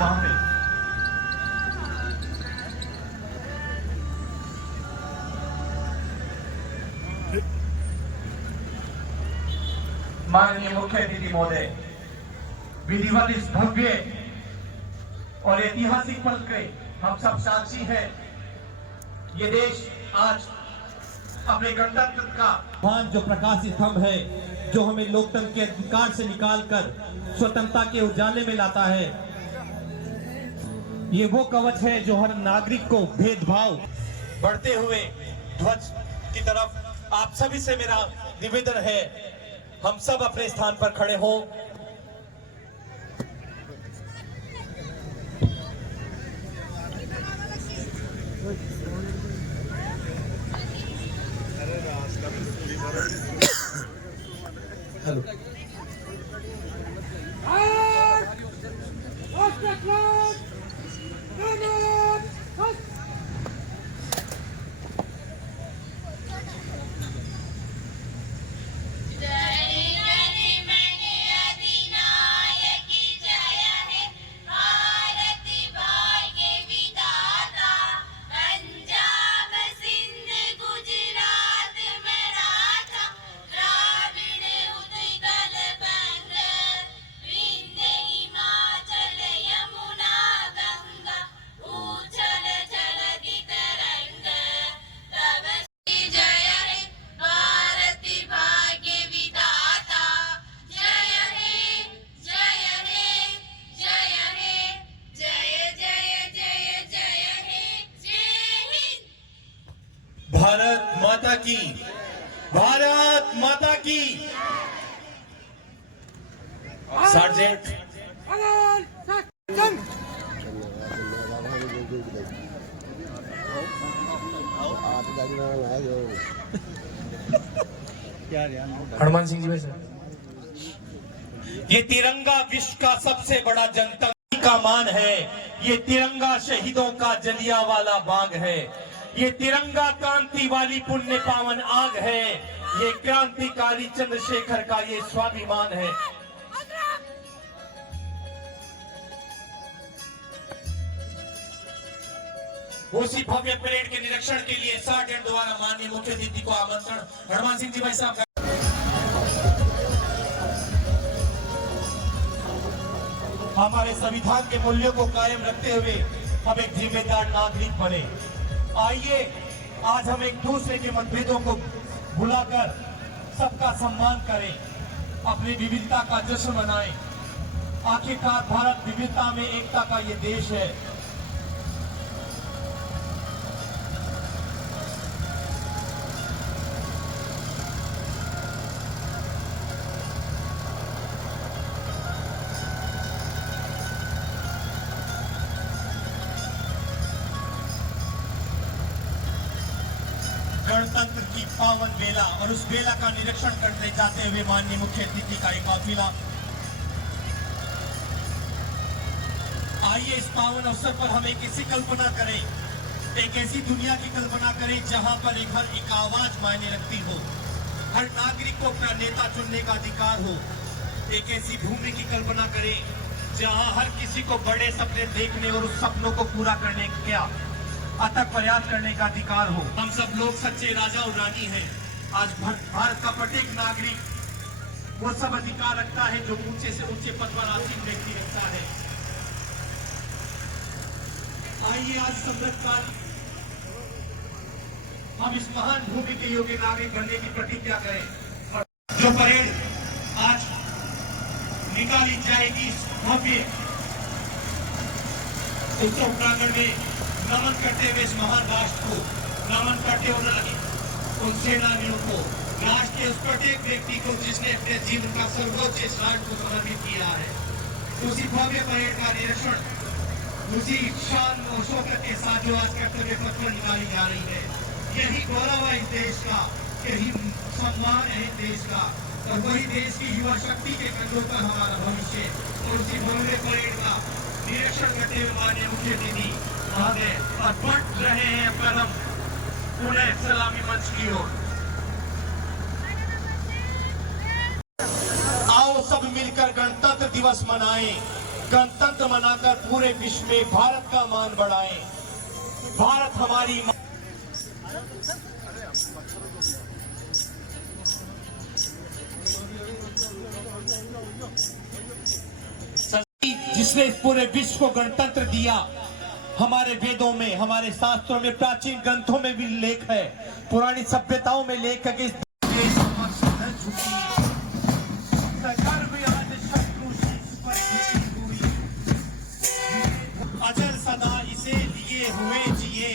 वहां पे माननीय मुख्य अतिथि महोदय, विधिवत इस भव्य और ऐतिहासिक पल के हम सब साक्षी हैं। ये देश आज अपने गणतंत्र का महान जो प्रकाश स्तंभ है, जो हमें लोकतंत्र के अधिकार से निकालकर स्वतंत्रता के उजाले में लाता है। ये वो कवच है जो हर नागरिक को भेदभाव बढ़ते हुए ध्वज की तरफ आप सभी से मेरा निवेदन है, हम सब अपने स्थान पर खड़े हों। हेलो भारत माता की, भारत माता की। सार्जेंट हनुमान सिंह जी भाई सर। ये तिरंगा विश्व का सबसे बड़ा जनतंत्र का मान है। ये तिरंगा शहीदों का जलियांवाला बाग है। ये तिरंगा क्रांति वाली पुण्य पावन आग है। ये क्रांतिकारी चंद्रशेखर का ये स्वाभिमान है। उसी भव्य परेड के निरीक्षण के लिए सार्जेंट द्वारा माननीय मुख्य अतिथि को आमंत्रण। हनुमान सिंह जी भाई साहब। हमारे संविधान के मूल्यों को कायम रखते हुए हम एक जिम्मेदार नागरिक बने। आइए आज हम एक दूसरे के मतभेदों को भुलाकर सबका सम्मान करें, अपनी विविधता का जश्न मनाएं। आखिरकार भारत विविधता में एकता का ये देश है। गणतंत्र की पावन बेला और उस बेला का निरीक्षण करने जाते हुए माननीय मुख्य अतिथि का एक काफिला। आइए इस पावन अवसर पर हम एक ऐसी कल्पना करें, एक ऐसी दुनिया की कल्पना करें जहां पर हर एक आवाज मायने रखती हो, हर नागरिक को अपना नेता चुनने का अधिकार हो। एक ऐसी भूमि की कल्पना करें जहां हर किसी को बड़े सपने देखने और उस सपनों को पूरा करने का अथक प्रयास करने का अधिकार हो। हम सब लोग सच्चे राजा और रानी हैं। आज भारत का प्रत्येक नागरिक वो सब अधिकार रखता है जो ऊंचे से ऊंचे पद पर आसीन व्यक्ति रखता है। आइए आज समृद्धकाल हम इस महान भूमि के योग्य नागरिक बनने की प्रतिज्ञा करें। जो परेड आज निकाली जाएगी इस भव्य उत्सव प्रांगण में नमन करते हुए इस महान राष्ट्र को, नमन करते हुए उन सेनानियों को, राष्ट्र के उस प्रत्येक व्यक्ति को जिसने अपने जीवन का सर्वोच्च इस राष्ट्र को समर्पित किया है। उसी भव्य परेड का निरीक्षण उसी शान और शौकत के साथ जो आज कर्तव्य पथ पर निकाली जा रही है, यही गौरव है इस देश का, यही सम्मान है इस देश का, और वही देश की युवा शक्ति के कंधों पर हमारा भविष्य। और उसी भव्य परेड का निरीक्षण करते हुए माननीय मुख्य अतिथि महोदय और बढ़ रहे हैं कदम पुणे सलामी मंच की ओर। आओ सब मिलकर गणतंत्र दिवस मनाएं। गणतंत्र मनाकर पूरे विश्व में भारत का मान बढ़ाएं। भारत हमारी जिसने इस पूरे विश्व को गणतंत्र दिया। हमारे वेदों में, हमारे शास्त्रों में, प्राचीन ग्रंथों में भी लेख है, पुरानी सभ्यताओं में लेख है कि इस देश अजर सदा इसे लिए हुए जिए,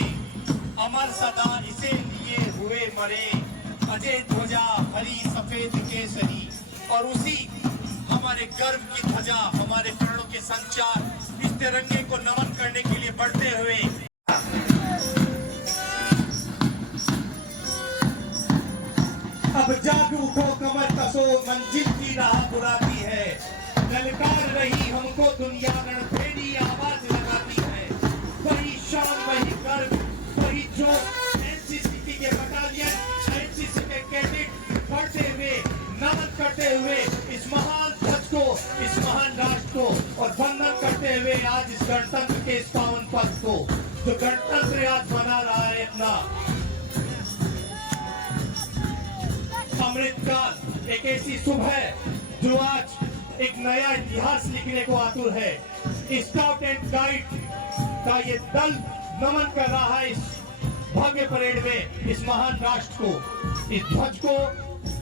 अमर सदा इसे लिए हुए मरे। अजय ध्वजा हरी सफेद केसरी, और उसी हमारे गर्व की ध्वजा, हमारे प्राणों के संचार, इस तिरंगे को नमन करने के लिए बढ़ते हुए अब जाग उठो कमर कसो, मंजिल की राह बुराती है। ललकार रही हमको दुनिया, रणभेड़ी आवाज लगाती है। वही शान, वही गर्व, वही जोश, एनसीसी के बटालियन, एनसीसी के कैडेट बढ़ते हुए, नमन करते हुए इस महान ध्वज को, इस महान राष्ट्र को, और वंदन करते हुए आज इस गणतंत्र के इस पावन पद को, जो गणतंत्र आज बना रहा है अपना अमृत काल। एक ऐसी सुबह जो आज एक नया इतिहास लिखने को आतुर है। स्काउट एंड गाइड का ये दल नमन कर रहा है इस भव्य परेड में इस महान राष्ट्र को, इस ध्वज को,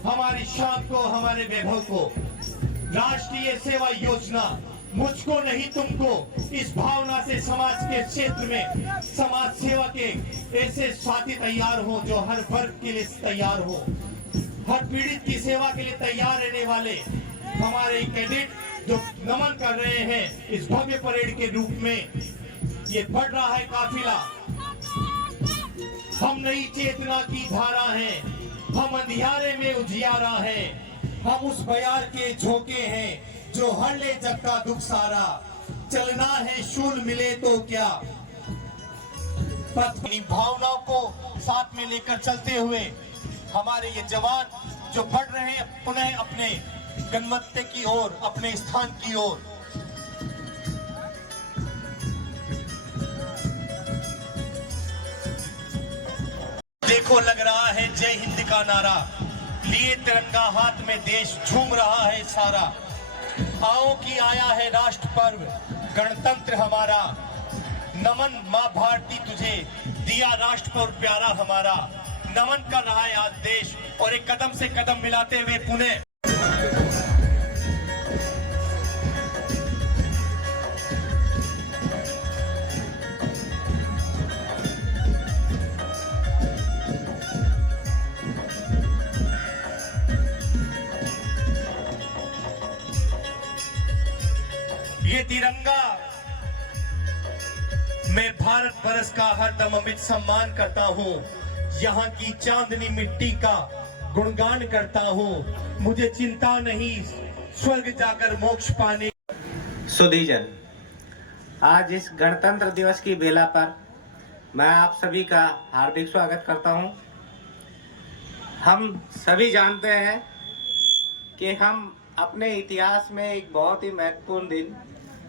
हमारी शान को, हमारे वैभव को। राष्ट्रीय सेवा योजना मुझको नहीं तुमको, इस भावना से समाज के क्षेत्र में समाज सेवा के ऐसे साथी तैयार हो जो हर वर्ग के लिए तैयार हो, हर पीड़ित की सेवा के लिए तैयार रहने वाले हमारे कैडेट जो नमन कर रहे हैं इस भव्य परेड के रूप में। ये बढ़ रहा है काफिला। हम नई चेतना की धारा हैं, हम अंधियारे में उजियारा हैं, हम उस बयार के झोंके हैं जो हर ले जग का दुख सारा। चलना है शूल मिले तो क्या, अपनी भावनाओं को साथ में लेकर चलते हुए हमारे ये जवान जो बढ़ रहे हैं पुनः अपने गंतव्य की ओर, अपने स्थान की ओर। देखो लग रहा है जय हिंद का नारा, लिए तिरंगा हाथ में देश झूम रहा है सारा। आओ कि आया है राष्ट्र पर्व, गणतंत्र हमारा। नमन माँ भारती तुझे, दिया राष्ट्र पर्व प्यारा हमारा। नमन कर रहा है आज देश, और एक कदम से कदम मिलाते हुए पुणे ये तिरंगा मैं भारत वर्ष का हरदम अमित सम्मान करता हूँ। यहाँ की चांदनी मिट्टी का गुणगान करता हूँ। मुझे चिंता नहीं स्वर्ग जाकर मोक्ष पाने। सुधीजन, आज इस गणतंत्र दिवस की बेला पर मैं आप सभी का हार्दिक स्वागत करता हूँ। हम सभी जानते हैं कि हम अपने इतिहास में एक बहुत ही महत्वपूर्ण दिन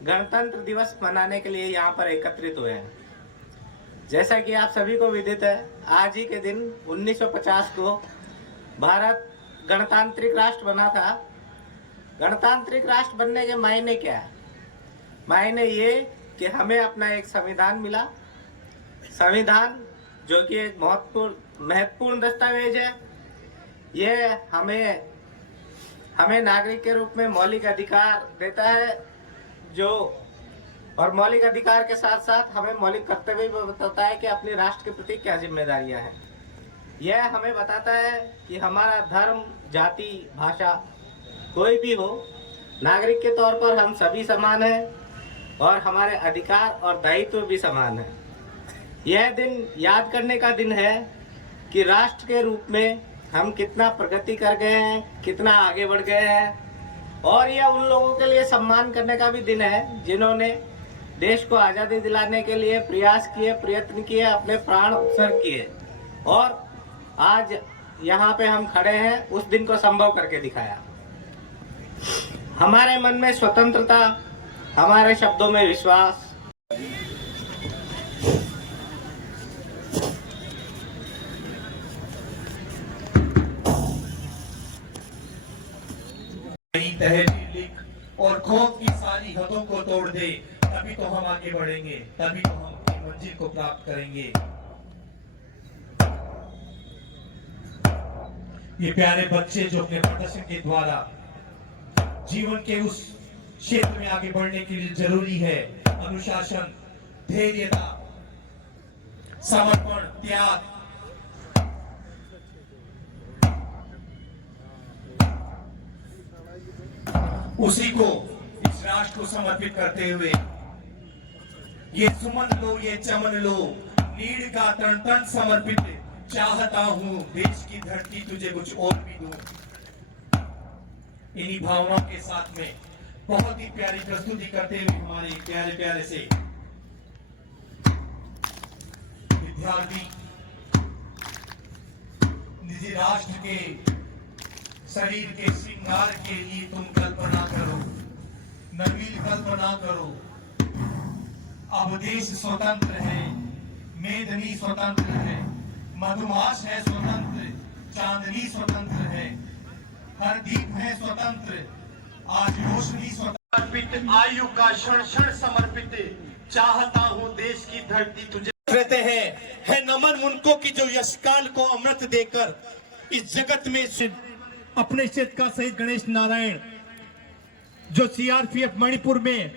गणतंत्र दिवस मनाने के लिए यहाँ पर एकत्रित हुए हैं। जैसा कि आप सभी को विदित है, आज ही के दिन 1950 को भारत गणतांत्रिक राष्ट्र बना था। गणतांत्रिक राष्ट्र बनने के मायने क्या है? मायने ये कि हमें अपना एक संविधान मिला। संविधान जो कि एक महत्वपूर्ण दस्तावेज है। ये हमें नागरिक के रूप में मौलिक अधिकार देता है, जो और मौलिक अधिकार के साथ साथ हमें मौलिक कर्तव्य भी बताता है कि अपने राष्ट्र के प्रति क्या जिम्मेदारियां हैं। यह हमें बताता है कि हमारा धर्म, जाति, भाषा कोई भी हो, नागरिक के तौर पर हम सभी समान हैं और हमारे अधिकार और दायित्व भी समान हैं। यह दिन याद करने का दिन है कि राष्ट्र के रूप में हम कितना प्रगति कर गए हैं, कितना आगे बढ़ गए हैं, और यह उन लोगों के लिए सम्मान करने का भी दिन है जिन्होंने देश को आज़ादी दिलाने के लिए प्रयास किए, प्रयत्न किए, अपने प्राण उत्सर्ग किए, और आज यहाँ पे हम खड़े हैं उस दिन को संभव करके दिखाया। हमारे मन में स्वतंत्रता हमारे शब्दों में विश्वास। नई तहरीर लिख और खौफ की सारी हदों को तोड़ दे, तभी तो हम आगे बढ़ेंगे, तभी तो हम अपनी मंजिल को प्राप्त करेंगे। ये प्यारे बच्चे जो अपने प्रदर्शन के द्वारा जीवन के उस क्षेत्र में आगे बढ़ने के लिए जरूरी है अनुशासन, धैर्यता, समर्पण, त्याग, उसी को इस राष्ट्र को समर्पित करते हुए ये सुमन लो, ये चमन लो, नीड़ का तन तन समर्पित चाहता हूं, देश की धरती तुझे कुछ और भी दूं। इन्हीं भावनाओं के साथ में बहुत ही प्यारी प्रस्तुति करते हुए हमारे प्यारे प्यारे से विद्यार्थी निजी राष्ट्र के शरीर के श्रृंगार के लिए तुम कल्पना करो, नवीन कल्पना करो। अब देश स्वतंत्र है, मेदनी स्वतंत्र है, मधुमास है स्वतंत्र, चांदनी स्वतंत्र है, हर दीप है स्वतंत्र, आज रोशनी स्वतंत्र। आयु का क्षण क्षण समर्पित चाहता हूँ, देश की धरती तुझे रहते हैं। है नमन उनको की जो यशकाल को अमृत देकर इस जगत में अपने क्षेत्र का शहीद गणेश नारायण जो सीआरपीएफ मणिपुर में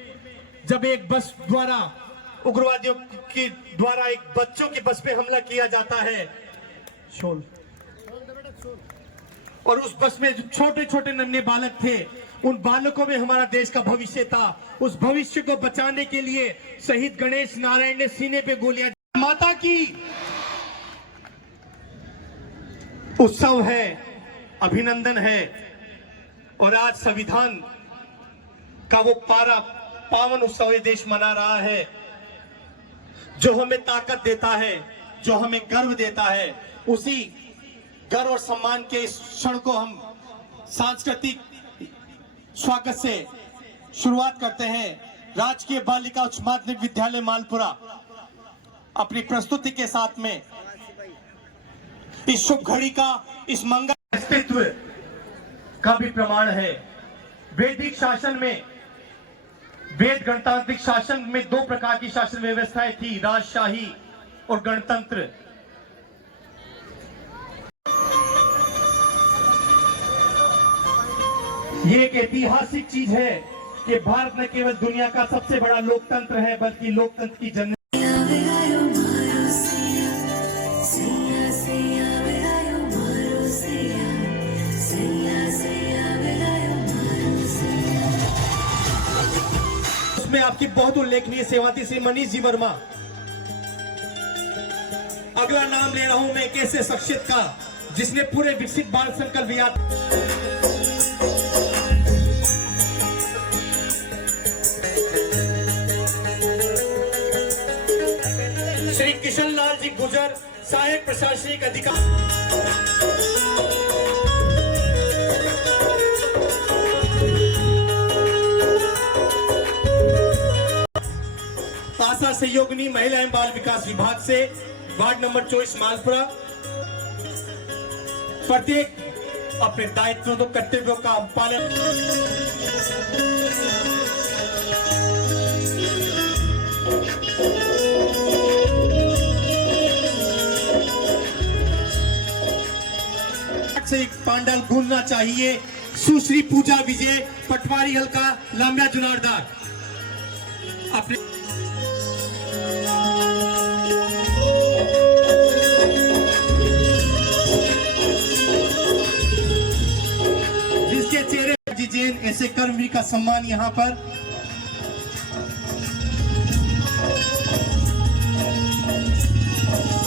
जब एक बस द्वारा उग्रवादियों के द्वारा एक बच्चों की बस पे हमला किया जाता है, और उस बस में छोटे छोटे नन्हे बालक थे, उन बालकों में हमारा देश का भविष्य था। उस भविष्य को बचाने के लिए शहीद गणेश नारायण ने सीने पे गोलियां। माता की उत्सव है, अभिनंदन है, और आज संविधान का वो पावन उत्सव ये देश मना रहा है, जो हमें ताकत देता है, जो हमें गर्व देता है। उसी गर्व और सम्मान के इस क्षण को हम सांस्कृतिक स्वागत से शुरुआत करते हैं। राजकीय बालिका उच्च माध्यमिक विद्यालय मालपुरा अपनी प्रस्तुति के साथ में इस शुभ घड़ी का, इस मंगल अस्तित्व का भी प्रमाण है। वैदिक शासन में, वेद गणतांत्रिक शासन में दो प्रकार की शासन व्यवस्थाएं थी, राजशाही और गणतंत्र। ये एक ऐतिहासिक चीज है कि भारत न केवल दुनिया का सबसे बड़ा लोकतंत्र है, बल्कि लोकतंत्र की जन्नत। उसमें आपकी बहुत उल्लेखनीय सेवा थी श्री मनीष जी वर्मा। अगला नाम ले रहा हूं मैं एक ऐसे शख्सियत का जिसने पूरे विकसित बाल संकल्प यात्रा श्री किशन लाल जी गुजर, सहायक प्रशासनिक अधिकारी। पासा सहयोगिनी महिला एवं बाल विकास विभाग से वार्ड नंबर 24 मालपुरा। प्रत्येक अपने दायित्वों तो कर्तव्यों का पालन। से एक पांडाल गूंजना चाहिए। सुश्री पूजा विजय, पटवारी हल्का, लाम्या जुनारदार। अपने जिसके चेहरे जी जैन ऐसे कर्मवीर का सम्मान यहाँ पर।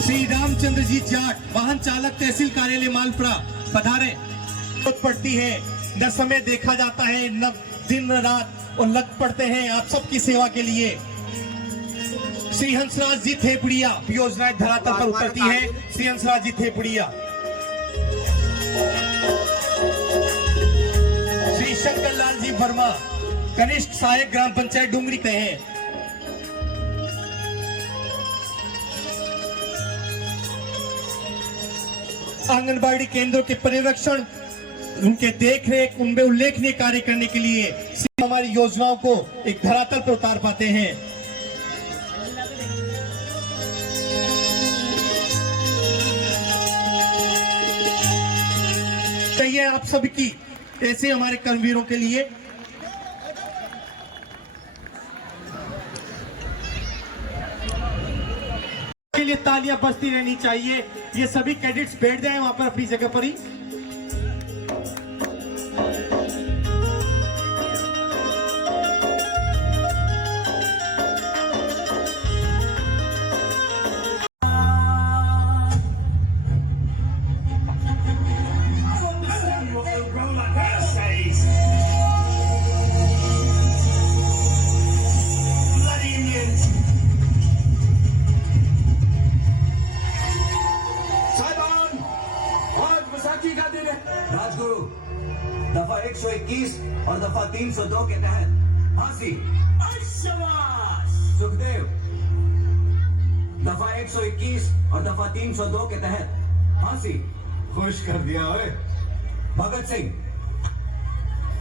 श्री रामचंद्र जी जाट, वाहन चालक, तहसील कार्यालय मालपुरा पधारे। पड़ती है न समय देखा जाता है, न दिन रात, और लग पड़ते हैं आप सबकी सेवा के लिए। श्री हंसराज जी थेपड़िया, योजनाएं धरातल पर उतरती है। श्री हंसराज जी थेपड़िया। श्री शंकर लाल जी वर्मा, कनिष्ठ सहायक ग्राम पंचायत डूंगरी के हैं। आंगनबाड़ी केंद्रों के पर्यवेक्षण, उनके देखरेख, उनमें उल्लेखनीय कार्य करने के लिए हमारी योजनाओं को एक धरातल पर उतार पाते हैं। चाहिए आप सबकी ऐसे हमारे कर्मवीरों के लिए तालियां बजती रहनी चाहिए। ये सभी कैडेट्स बैठ जाएं वहां पर अपनी जगह पर ही। राजगुरु दफा 121 और दफा 302 के तहत फांसी। सुखदेव दफा 121 और दफा 302 के तहत फांसी। खुश कर दिया ओए। भगत सिंह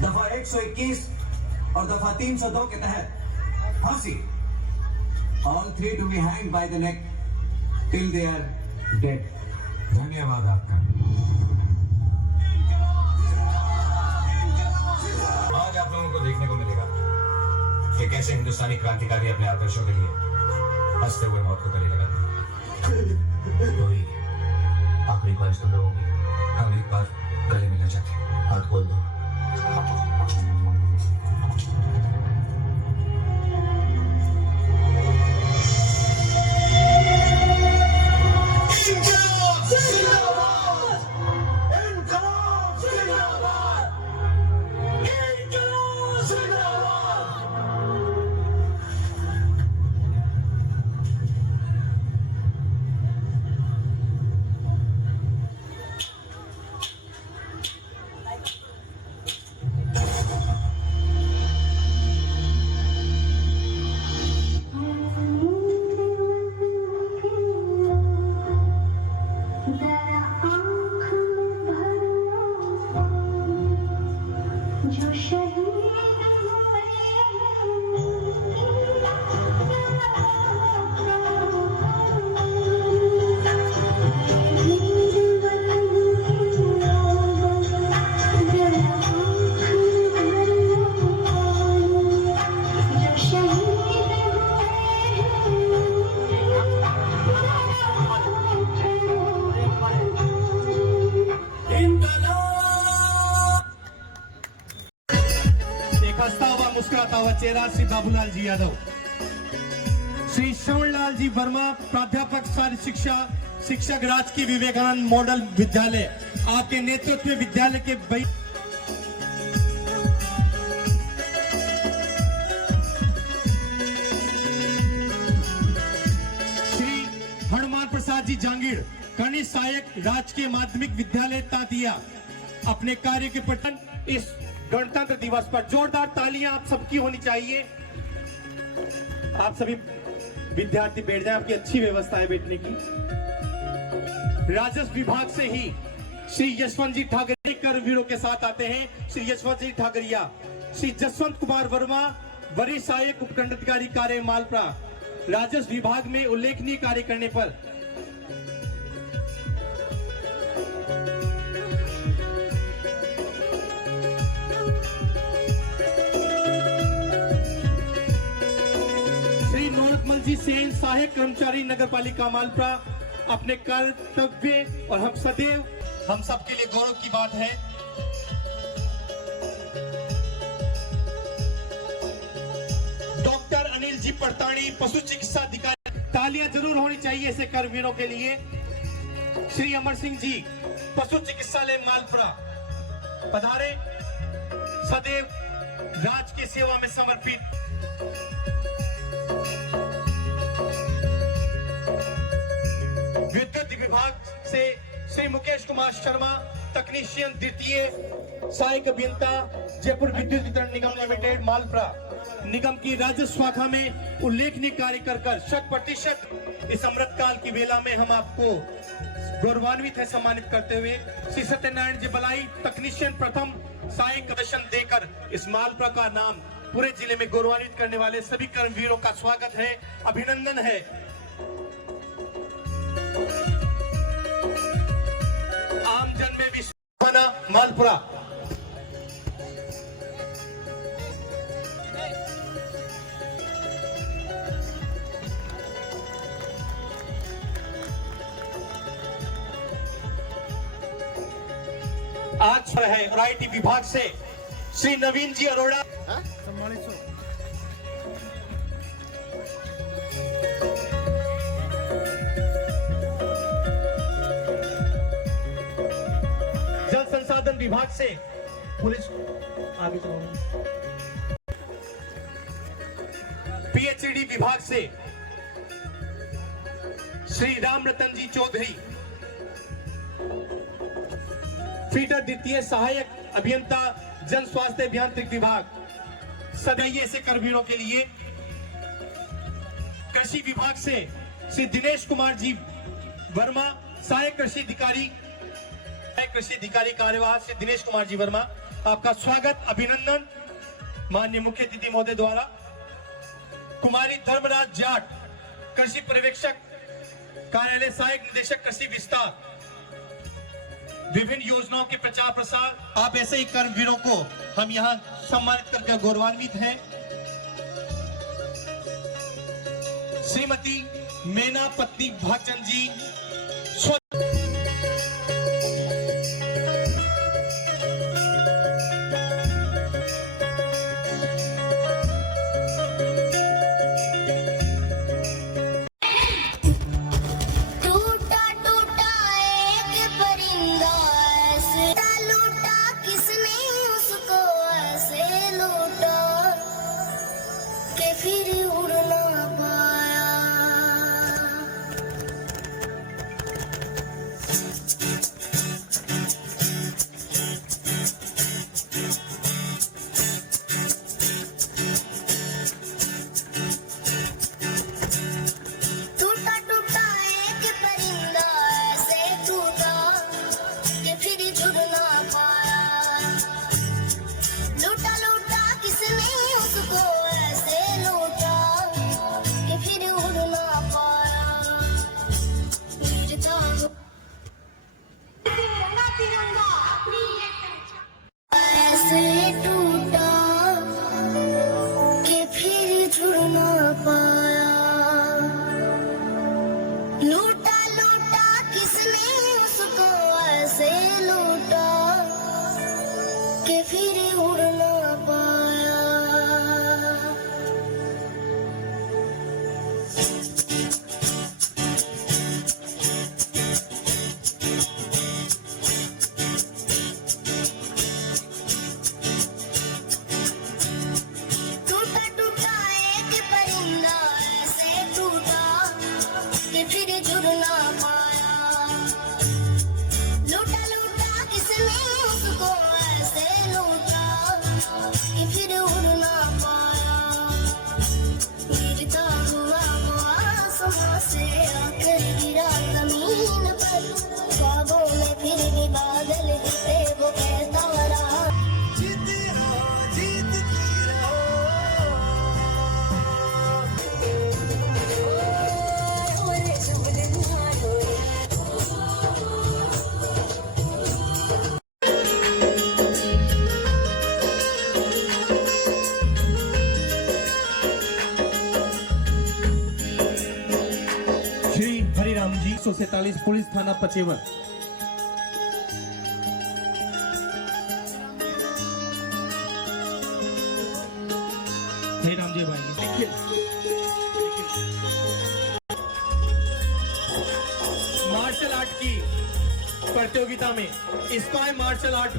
दफा 121 और दफा 302 के तहत फांसी। All three to be hanged by the neck till they are dead। धन्यवाद आपका। आज आप लोगों को देखने को मिलेगा कि कैसे हिंदुस्तानी क्रांतिकारी अपने आदर्शों के लिए हंसते हुए मौत को गले लगाते हैं। कोई आखिरी ख्वाहिश तुम लोगों की, हम एक बार गले मिलना चाहते हैं। हाथ खोल दो। मुस्कुराता हुआ चेहरा श्री बाबूलाल जी यादव। श्री श्रवणलाल जी वर्मा, प्राध्यापक शारीरिक शिक्षा, शिक्षक राजकीय विवेकानंद मॉडल विद्यालय। आपके नेतृत्व में विद्यालय के श्री हनुमान प्रसाद जी जांगीर, कनिष्ठ सहायक राजकीय माध्यमिक विद्यालय तातिया। अपने कार्य के पठन इस गणतंत्र दिवस पर जोरदार तालियां आप सबकी होनी चाहिए। आप सभी विद्यार्थी बैठ जाएं, आपकी अच्छी व्यवस्था है बैठने की। राजस्व विभाग से ही श्री यशवंत जी ठाकरे कर्मवीरों के साथ आते हैं। श्री यशवंत जी ठाकरिया, श्री जसवंत कुमार वर्मा, वरिष्ठ सहायक उपखंडाधिकारी कार्य मालपुरा। राजस्व विभाग में उल्लेखनीय कार्य करने पर जी सेन, सहायक कर्मचारी नगर पालिका मालपुरा। अपने कर्तव्य और हम सदैव, हम सबके लिए गौरव की बात है। डॉक्टर अनिल जी पड़ताणी, पशु चिकित्सा अधिकारी। तालियां जरूर होनी चाहिए ऐसे कर्मवीरों के लिए। श्री अमर सिंह जी, पशु चिकित्सालय मालपुरा पधारे, सदैव राज की सेवा में समर्पित। विद्युत विभाग से श्री मुकेश कुमार शर्मा, तकनीशियन द्वितीय, सहायक अभियंता। जयपुर विद्युत वितरण निगम लिमिटेड मालपुरा निगम की राज्य शाखा में उल्लेखनीय कार्य कर 100% इस अमृतकाल की बेला में हम आपको गौरवान्वित है सम्मानित करते हुए श्री सत्यनारायण जी बलाई तकनीशियन प्रथम सहायक प्रदर्शन देकर इस मालपुरा का नाम पूरे जिले में गौरवान्वित करने वाले सभी कर्मवीरों का स्वागत है, अभिनंदन है। आम जन में विश्वास मालपुरा आज है और आईटी विभाग से श्री नवीन जी अरोड़ा जल संसाधन विभाग से पुलिस आगे पीएचईडी विभाग से श्री राम रतन जी चौधरी, फीडर द्वितीय सहायक अभियंता जन स्वास्थ्य अभियांत्रिक विभाग, सदैव ऐसे कर्मवीरों के लिए। कृषि विभाग से श्री दिनेश कुमार जी वर्मा, सहायक कृषि अधिकारी कार्यवाह श्री दिनेश कुमार जी वर्मा, आपका स्वागत अभिनंदन माननीय मुख्य अतिथि महोदय द्वारा। कुमारी धर्मराज जाट, कृषि पर्यवेक्षक कार्यालय सहायक निदेशक कृषि विस्तार, विभिन्न योजनाओं के प्रचार प्रसार। आप ऐसे ही कर्मवीरों को हम यहाँ सम्मानित करके गौरवान्वित हैं। श्रीमती मेना पत्नी भागचंद जी, हरिराम जी 147 पुलिस थाना पचेवर। हरिराम जी भाई मार्शल आर्ट की प्रतियोगिता में स्काई मार्शल आर्ट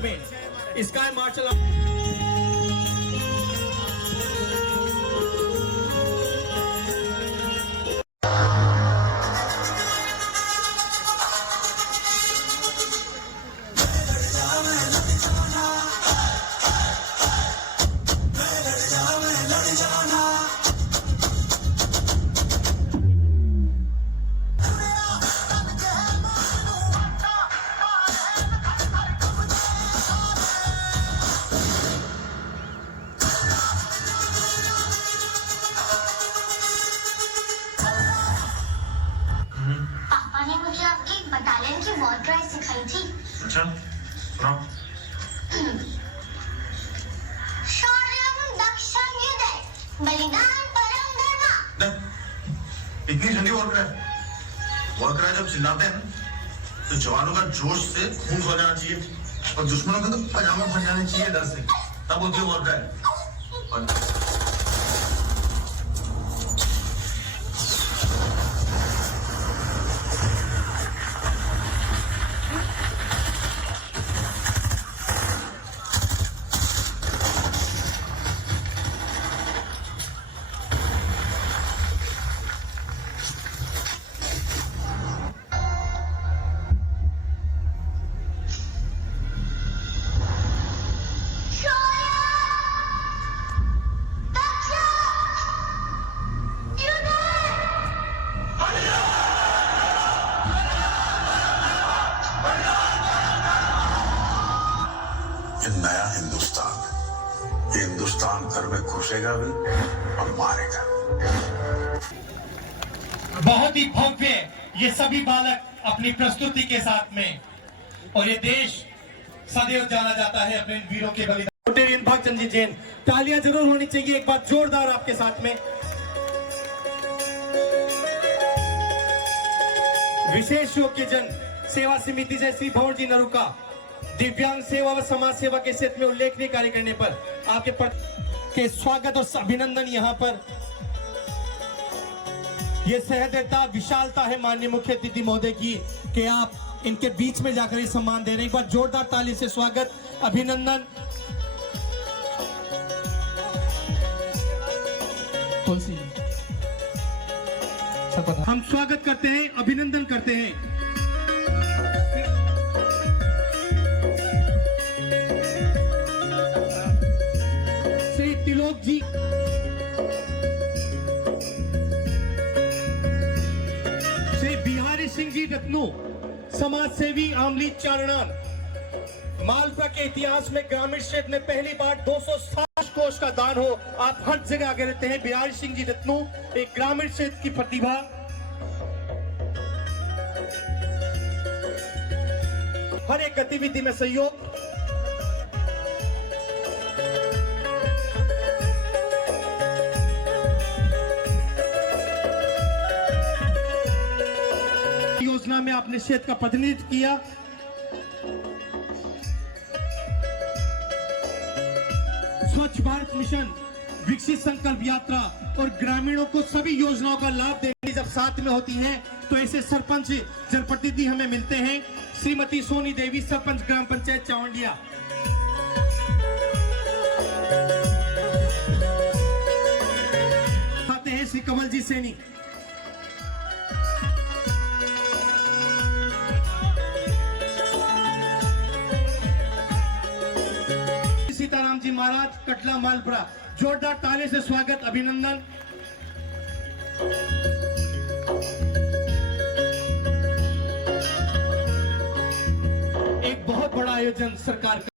अच्छा सुनाओ। शौर्यं दक्षं युधे बलिदान परम धर्म। इतनी जल्दी वॉर कराए? वॉर कराए जब चिल्लाते हैं ना तो जवानों का जोश से खून खो जाना चाहिए और दुश्मनों का तो पजामा फट जाना चाहिए डर से, तब होती है वॉर कराए। और नया हिंदुस्तान, ये हिंदुस्तान घर में घुसेगा भी और मारेगा। बहुत ही भव्य ये सभी बालक अपनी प्रस्तुति के साथ में, और ये देश सदैव जाना जाता है अपने वीरों के बलिदान। भागचंद जी जैन, तालियां जरूर होनी चाहिए एक बार जोरदार आपके साथ में। विशेष योग्यजन सेवा समिति से श्री भंवर जी नरुका, दिव्यांग सेवा व समाज सेवा के क्षेत्र में उल्लेखनीय कार्य करने पर आपके के स्वागत और अभिनंदन। यहाँ पर ये सहृदयता विशालता है माननीय मुख्य अतिथि महोदय की कि आप इनके बीच में जाकर ये सम्मान दे रहे हैं। एक बार जोरदार ताली से स्वागत अभिनंदन। हम स्वागत करते हैं, अभिनंदन करते हैं। श्री तिलोक जी, श्री बिहारी सिंह जी रत्नू, समाज सेवी आमली चारणान। मालपुरा के इतिहास में ग्रामीण क्षेत्र में पहली बार 260 कोष का दान हो। आप हर जगह आगे रहते हैं। बिहारी सिंह जी रत्नू, एक ग्रामीण क्षेत्र की प्रतिभा। हर एक गतिविधि में सहयोग। योजना में आपने क्षेत्र का प्रतिनिधित्व किया। स्वच्छ भारत मिशन, विकसित संकल्प यात्रा और ग्रामीणों को सभी योजनाओं का लाभ देने जब साथ में होती है तो ऐसे सरपंच जनप्रतिनिधि हमें मिलते हैं। श्रीमती सोनी देवी, सरपंच ग्राम पंचायत चावंडिया। आते हैं श्री कमल जी सैनी। सीताराम जी महाराज, कटला मालपुरा। जोरदार ताली से स्वागत अभिनंदन। एक बहुत बड़ा आयोजन सरकार का।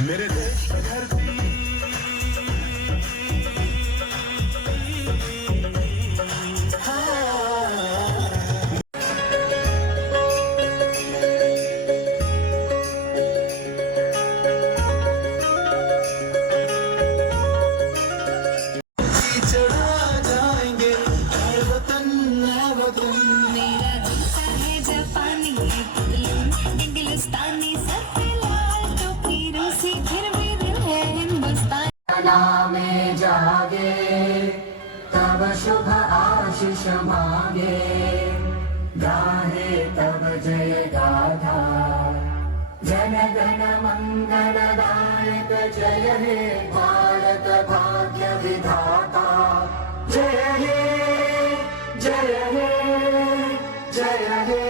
मेरे देश की धरती भावना में जागे, तब शुभ आशीष मांगे, गाहे तब जय गाथा। जन गण मंगलदायक जय हे भारत भाग्य विधाता। जय हे जय हे जय हे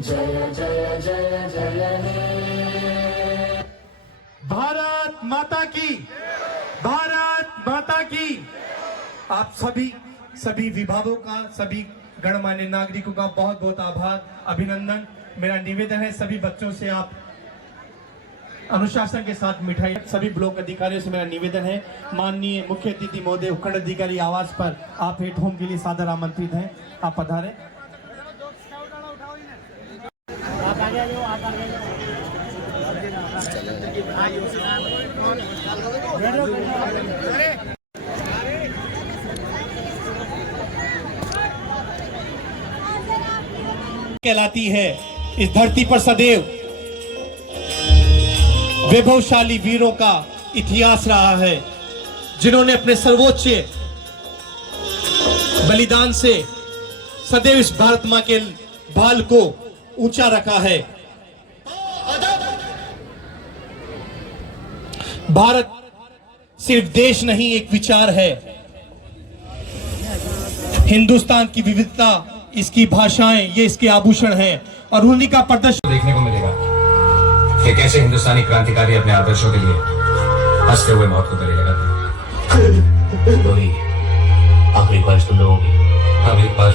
जय जय जय जय हे। भारत माता की, भारत माता की। आप सभी विभागों का, सभी गणमान्य नागरिकों का बहुत बहुत आभार, अभिनंदन। मेरा निवेदन है सभी बच्चों से आप अनुशासन के साथ मिठाई, सभी ब्लॉक अधिकारियों से मेरा निवेदन है, माननीय मुख्य अतिथि महोदय उपखंड अधिकारी आवास पर आप एट होम के लिए सादर आमंत्रित हैं, आप पधारें। कहलाती है इस धरती पर सदैव वैभवशाली वीरों का इतिहास रहा है, जिन्होंने अपने सर्वोच्च बलिदान से सदैव इस भारत मां के बाल को ऊंचा रखा है। भारत सिर्फ देश नहीं, एक विचार है। हिंदुस्तान की विविधता, इसकी भाषाएं, ये इसके आभूषण हैं और उन्हीं का प्रदर्शन देखने को मिलेगा कि कैसे हिंदुस्तानी क्रांतिकारी अपने आदर्शों के लिए हंसते हुए मौत को गले लगाते हैं। कोई आखिरी ख्वाहिश तुम लोगों की? हमें पास